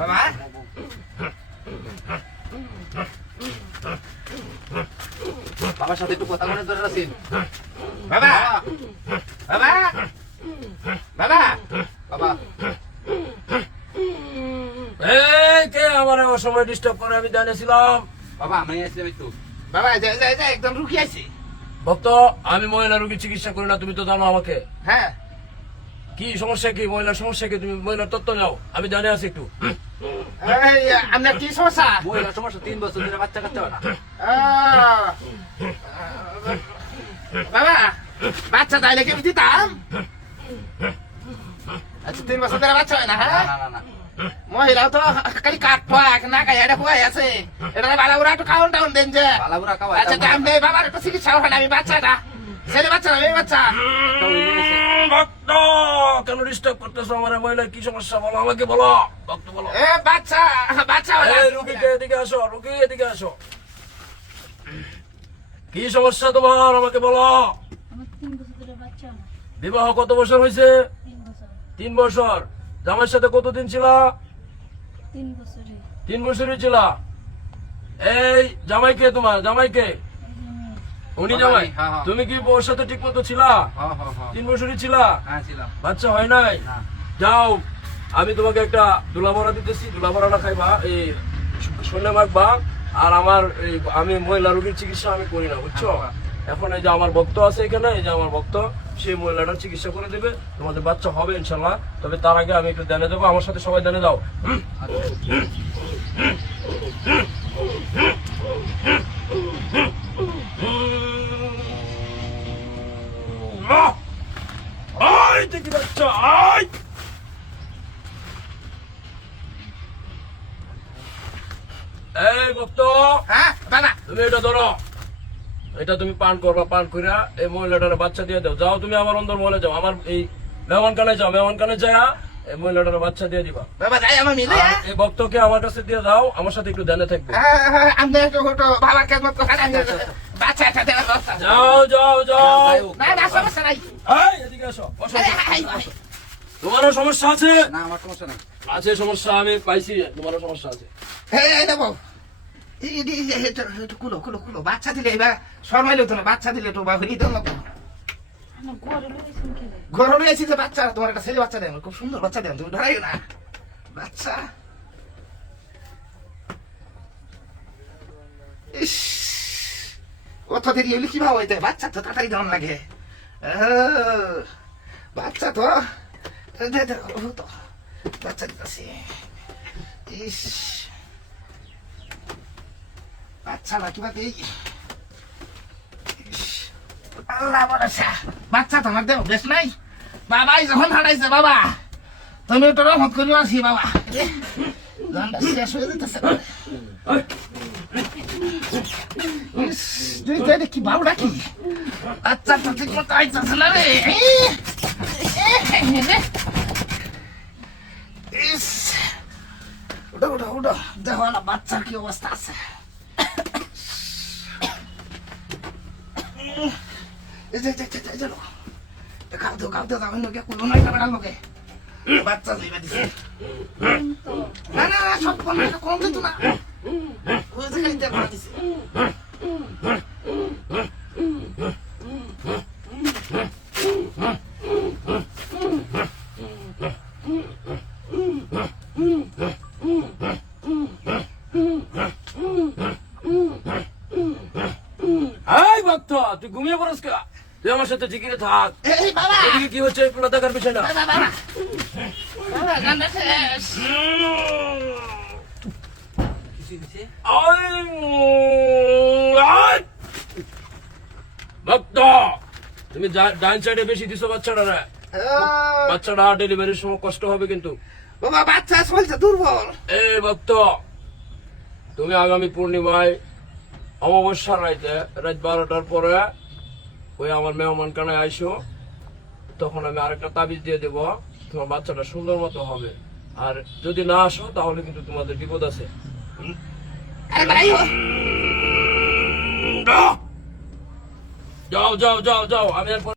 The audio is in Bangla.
বাবা বাবার সাথে একটু কথা বলার দরকার আছে বাবা বাবা বাবা বাবা এই কে আমার সময় ডিস্টার্ব করে আমি জানিয়েছিলাম বাবা আমি আসলাম একটু বাবা একদম রুকি আছি ভক্ত আমি মহিলা রোগীর চিকিৎসা করি না তুমি তো জানো আমাকে হ্যাঁ কি সমস্যা কি মহিলার সমস্যা কি তুমি মহিলার তত্ত্ব নাও আমি জানি আছি একটু আপনার কি সমস্যা মহিলার সমস্যা 3 বছর ধরে বাচ্চা কাচ্চা হয় না। বাবা বাচ্চা তাইলে কি দিতাম আচ্ছা 3 বছর ধরে বাচ্চা হয় না হ্যাঁ না না না মহিলাও তো খালি কাঠ পাক না খাই এটা পুয়াই আছে এটা বালাবুরা একটু খাওয়ান টাউন দেন যে বালাবুরা খাওয়া আচ্ছা দাম নেই বাবার একটু চিকিৎসা হয় না আমি বাচ্চাটা ছেলে বাচ্চা না মেয়ে বাচ্চা ভক্ত কেন ডিস্টার্ব করতেছো আমার মহিলার কি সমস্যা বলো আমাকে বলো ভক্ত বলো এ বাচ্চা বাচ্চা এই রুগীকে এদিকে আসো রুগী এদিকে আসো কি সমস্যা তোমার আমাকে বলো আমার 3 বছর ধরে বাচ্চা হয় না। বিবাহ কত বছর হয়েছে 3 বছর 3 বছর জামাইয়ের সাথে কতদিন ছিলা 3 বছরে 3 বছরই ছিলা এই জামাইকে তোমার জামাইকে এই যে মেয়ে। উনি জামাই হ্যাঁ, হ্যাঁ। তুমি কি ওর সাথে ঠিক মতো ছিলা হ্যাঁ হ্যাঁ হ্যাঁ 3 বছরই ছিলা হ্যাঁ ছিলাম বাচ্চা হয় নাই না যাও আমি তোমাকে একটা দুলাভরা দিতেছি দুলাভরাটা খাইবা এই সন্ধ্যা মাখবা আর আমার আমি মহিলা রোগীর চিকিৎসা আমি করি না বুঝছো এখন এই যে আমার ভক্ত আছে এখানে এই যে আমার ভক্ত সেই মহিলাটার চিকিৎসা করে দেবে তোমাদের বাচ্চা হবে ইনশাল্লাহ তবে তার আগে আমি একটু দেনে দেবো আমার সাথে সবাই দেনে দাও আয় দেখি বাচ্চা আয় এই ভক্ত হ্যাঁ বাবা তুমি এটা ধরো এটা তুমি পান করবা পান কইরা এই মহিলাটার বাচ্চা দিয়ে দাও যাও তুমি আমার অন্দর মহলে যাও আমার এই মেহমানখানে যাও মেহমানখানে যাও এই মহিলাটার বাচ্চা দিয়ে দিবা বাবা যাই আমার মিলে আর এই ভক্তকে আমার কাছে দিয়ে দাও আমার সাথে একটু ধ্যানে থাকবে আমি একটু হতো বাবার খেদমত করে বাচ্চা একটা দেওয়ার ব্যবস্থা যাও যাও যাও না না সমস্যা নাই এই এদিকে আসো বসো, বসো। তোমারও সমস্যা আছে না আমার সমস্যা নাই আছে সমস্যা আমি পাইছি তোমারও সমস্যা আছে এই নেবো কুলো কুলো কুলো বাচ্চা দিলে এবার শর্মাইলে তো না বাচ্চা দিলে তো বাবু দিত না আমার ঘরে লইছেন কে রে? ঘরে রয়েছি যে বাচ্চা তোমার একটা ছেলে বাচ্চা দেন খুব সুন্দর বাচ্চা দেন তুমি ধরাই না বাচ্চা ইস কত দেরি হইলে কিভাবে হইতে বাচ্চা তো তাড়াতাড়ি দেওয়ান লাগে বাচ্চা তো তো বাচ্চা দিতেছি ইস বাচ্চা না কিবা দেই আল্লাহ ভরসা বাচ্চা তোমার দেহ বেশ নাই বাবাই যখন হারাইছে বাবা তুমি তো রহমত করি আসি বাবা জানটা শেষ হয়ে যেতেছে কি বাবুটা কি বাচ্চা তো ঠিক মতো আইতেছে না রে ওটা ওটা ওটা দেখো না বাচ্চার কি অবস্থা আছে খাও দাও আমি লোকে কোনো নাই কাটা লোকে বাচ্চা যাইবা দিছে না না না সব কম দিত না ওই যে খাইতে পারা দিছে এই ভক্ত তুই ঘুমিয়ে পড়াস কে তুই আমার সাথে ঠিকই থাক এই বাবা এদিকে কি হচ্ছে এগুলো দেখার বিষয় না বাবা বাবা গান্ডা শেষ কিছু দিছে ভক্ত তুমি ডাইন সাইডে বেশি দিছো বাচ্চাটা বাচ্চাটা ডেলিভারির সময় কষ্ট হবে কিন্তু বাবা বাচ্চা চলছে দুর্বল এই ভক্ত তুমি আগামী পূর্ণিমায় অমাবস্যার রাইতে রাত 12টার পরে ওই আমার মেহমান কানায় আইসো তখন আমি আরেকটা তাবিজ দিয়ে দেবো তোমার বাচ্চাটা সুন্দর মতো হবে আর যদি না আসো তাহলে কিন্তু তোমাদের বিপদ আছে আরে ভাই যাও যাও যাও যাও আমি আর